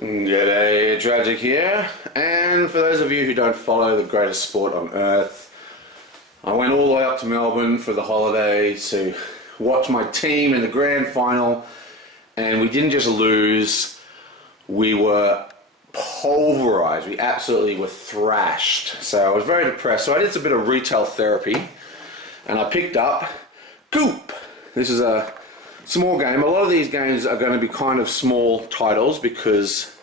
G'day, Tragic here, and for those of you who don't follow the greatest sport on earth, I went all the way up to Melbourne for the holiday to watch my team in the grand final, and we didn't just lose, we were pulverized, we absolutely were thrashed. So I was very depressed, so I did a bit of retail therapy, and I picked up Goop. This is a small game. A lot of these games are going to be kind of small titles because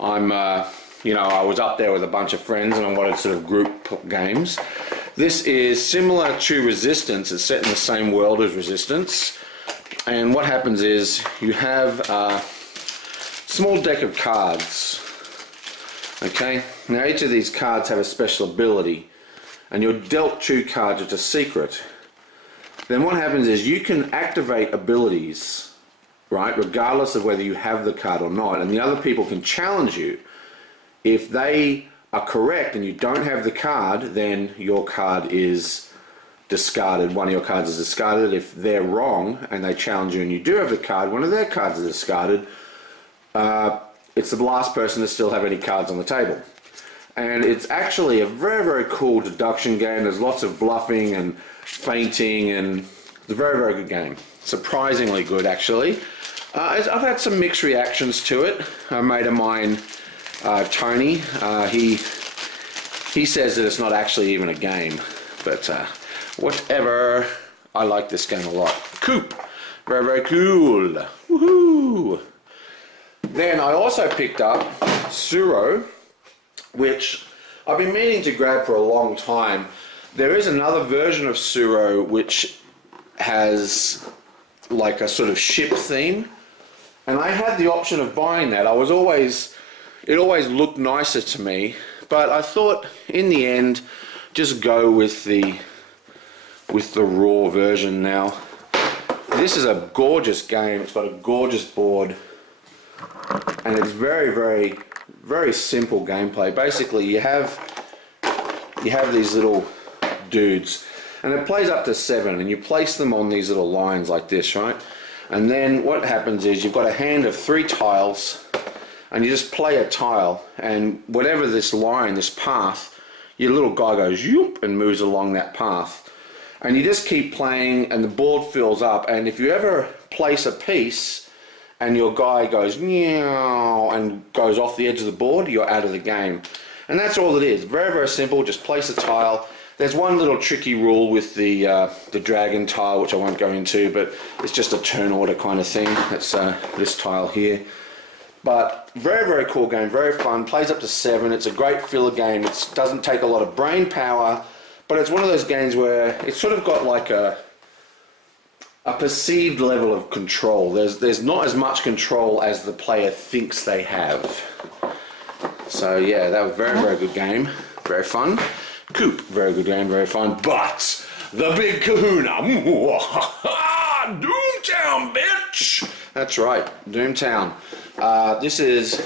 I'm, I was up there with a bunch of friends and I wanted sort of group games. This is similar to Resistance. It's set in the same world as Resistance. And what happens is you have a small deck of cards. Okay? Now each of these cards have a special ability. And you're dealt 2 cards. It's a secret. Then what happens is you can activate abilities, right, regardless of whether you have the card or not, and the other people can challenge you. If they are correct and you don't have the card, then your card is discarded. One of your cards is discarded. If they're wrong and they challenge you and you do have the card, one of their cards is discarded. It's the last person to still have any cards on the table. And it's actually a very, very cool deduction game. There's lots of bluffing and feinting, and it's a very, very good game. Surprisingly good, actually. I've had some mixed reactions to it. A mate of mine, Tony, he says that it's not actually even a game, but whatever. I like this game a lot. Coop, very, very cool. Woohoo! Then I also picked up Tsuro, which I've been meaning to grab for a long time. There is another version of Tsuro which has like a sort of ship theme, and I had the option of buying that. It always looked nicer to me, but I thought in the end just go with the raw version now. This is a gorgeous game. It's got a gorgeous board, and it's very, very, very simple gameplay. Basically you have these little dudes, and it plays up to 7, and you place them on these little lines like this, right? And then what happens is you've got a hand of 3 tiles, and you just play a tile, and whatever this line, this path, your little guy goes yoop and moves along that path, and you just keep playing, and the board fills up. And if you ever place a piece and your guy goes meow and goes off the edge of the board, you're out of the game. And that's all it is. Very, very simple. Just place a tile. There's one little tricky rule with the dragon tile, which I won't go into, but it's just a turn order kind of thing. It's this tile here. But very, very cool game. Very fun. Plays up to 7. It's a great filler game. It doesn't take a lot of brain power, but it's one of those games where it's sort of got like a perceived level of control. There's not as much control as the player thinks they have. So yeah, that was a very, very good game. Very fun. Coop, very good game, very fun. But the big kahuna, Doomtown, bitch! That's right, Doomtown. This is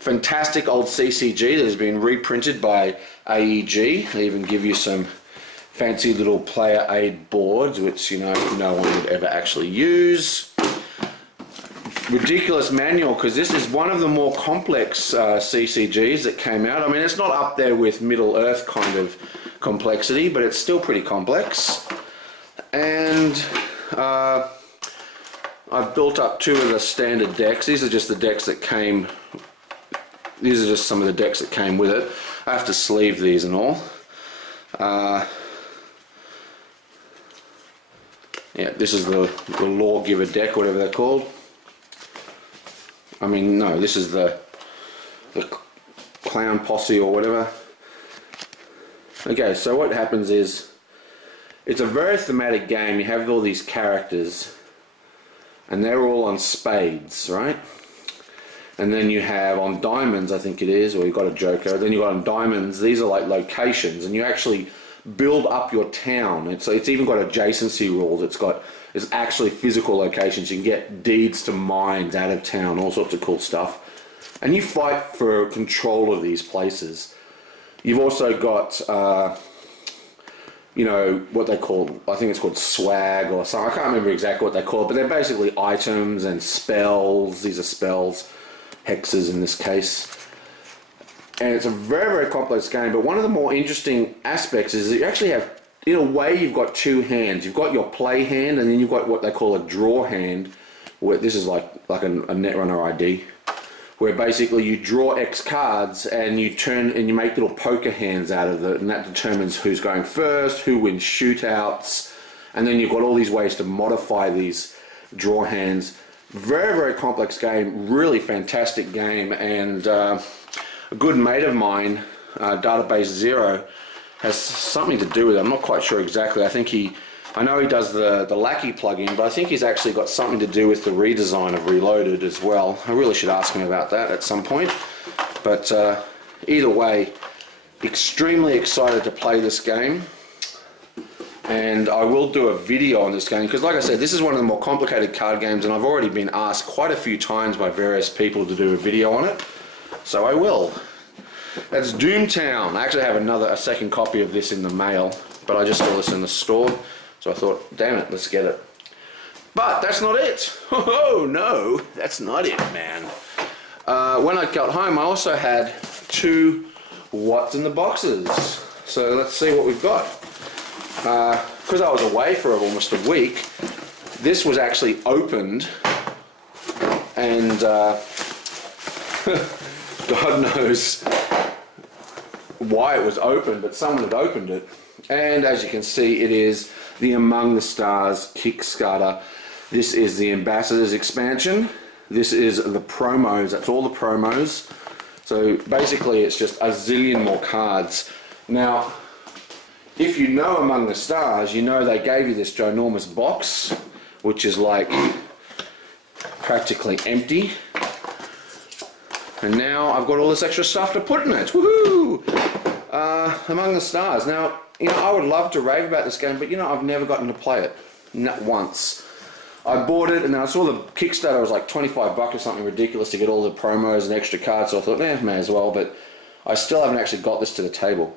fantastic old CCG that has been reprinted by AEG. They even give you some fancy little player aid boards, which no one would ever actually use. Ridiculous manual, because this is one of the more complex CCGs that came out. I mean, it's not up there with Middle Earth kind of complexity, but it's still pretty complex. And I've built up 2 of the standard decks. These are just the decks that came. These are just some of the decks that came with it. I have to sleeve these and all. Yeah, this is the Lawgiver deck, whatever they're called. I mean, no, this is the Clown Posse or whatever. Okay, so what happens is, it's a very thematic game. You have all these characters, and they're all on spades, right? And then you have on diamonds, I think it is, or you've got a joker. Then you've got on diamonds, these are like locations, and you actually build up your town. It's even got adjacency rules. It's actually physical locations. You can get deeds to mines out of town, all sorts of cool stuff. And you fight for control of these places. You've also got, what they call, I think it's called swag or something. I can't remember exactly what they call it, but they're basically items and spells. These are spells. hexes in this case. And it's a very, very complex game, but one of the more interesting aspects is that you actually have, in a way, you've got two hands. You've got your play hand, and then you've got what they call a draw hand, where this is like a Netrunner ID, where basically you draw X cards and you turn and you make little poker hands out of it, and that determines who's going first, who wins shootouts, and then you've got all these ways to modify these draw hands. Very, very complex game, really fantastic game, and a good mate of mine, Database Zero, has something to do with it. I'm not quite sure exactly. I know he does the Lackey plugin, but I think he's actually got something to do with the redesign of Reloaded as well. I really should ask him about that at some point. But either way, extremely excited to play this game. And I will do a video on this game because, like I said, this is one of the more complicated card games, and I've already been asked quite a few times by various people to do a video on it. So I will. That's Doomtown. I actually have a second copy of this in the mail, but I just saw this in the store, so I thought, damn it, let's get it. But that's not it. Oh no, that's not it, man. When I got home, I also had 2 What's in the Boxes. So let's see what we've got. Because I was away for almost a week, this was actually opened, and God knows why it was open, but someone had opened it. And as you can see, it is the Among the Stars Kickstarter. This is the Ambassadors expansion. This is the promos. That's all the promos. So basically it's just a zillion more cards. Now, if you know Among the Stars, you know they gave you this ginormous box, which is like practically empty. And now I've got all this extra stuff to put in it. Woohoo! Among the Stars. Now, you know, I would love to rave about this game, but you know, I've never gotten to play it. Not once. I bought it and then I saw the Kickstarter was like 25 bucks or something ridiculous to get all the promos and extra cards, so I thought, may as well, but I still haven't actually got this to the table.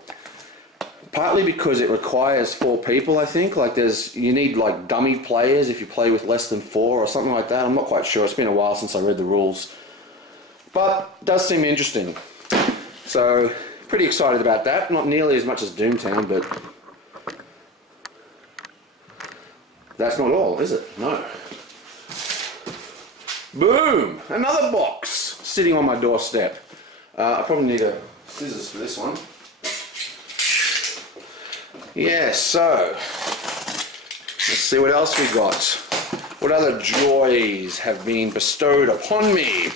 Partly because it requires 4 people, I think. Like you need like dummy players if you play with less than 4 or something like that. I'm not quite sure. It's been a while since I read the rules. But it does seem interesting. So, pretty excited about that. Not nearly as much as Doomtown, but that's not all, is it? No. Boom! Another box sitting on my doorstep. I probably need a scissors for this one. Yeah, so let's see what else we got. What other joys have been bestowed upon me?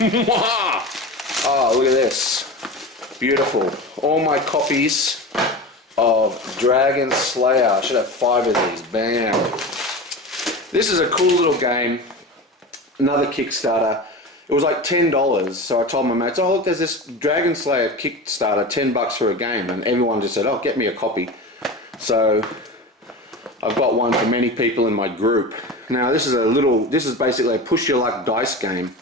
Oh, look at this. Beautiful. All my copies of Dragon Slayer. I should have 5 of these. Bam. This is a cool little game. Another Kickstarter. It was like $10, so I told my mates, oh look, there's this Dragon Slayer Kickstarter, 10 bucks for a game, and everyone just said, oh, get me a copy. So I've got one for many people in my group. Now this is basically a push your luck dice game,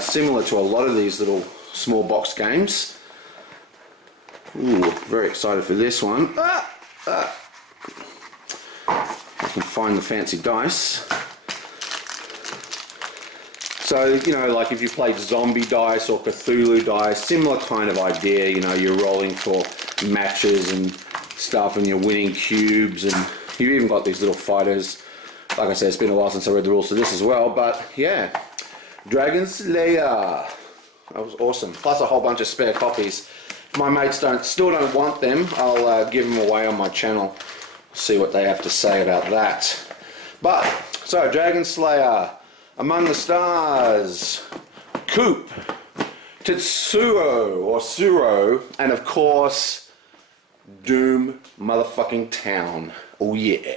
similar to a lot of these little small box games. Ooh, very excited for this one. I can find the fancy dice. So, you know, like if you played zombie dice or Cthulhu dice, similar kind of idea, you know, you're rolling for matches and stuff and you're winning cubes, and you've even got these little fighters. Like I said, it's been a while since I read the rules to this as well, but yeah. Dragon Slayer. That was awesome. Plus a whole bunch of spare copies. If my mates still don't want them, I'll give them away on my channel. See what they have to say about that. But, so Dragon Slayer, Among the Stars, Coop, Tetsuo or Suro, and of course Doom motherfucking Town. Oh yeah.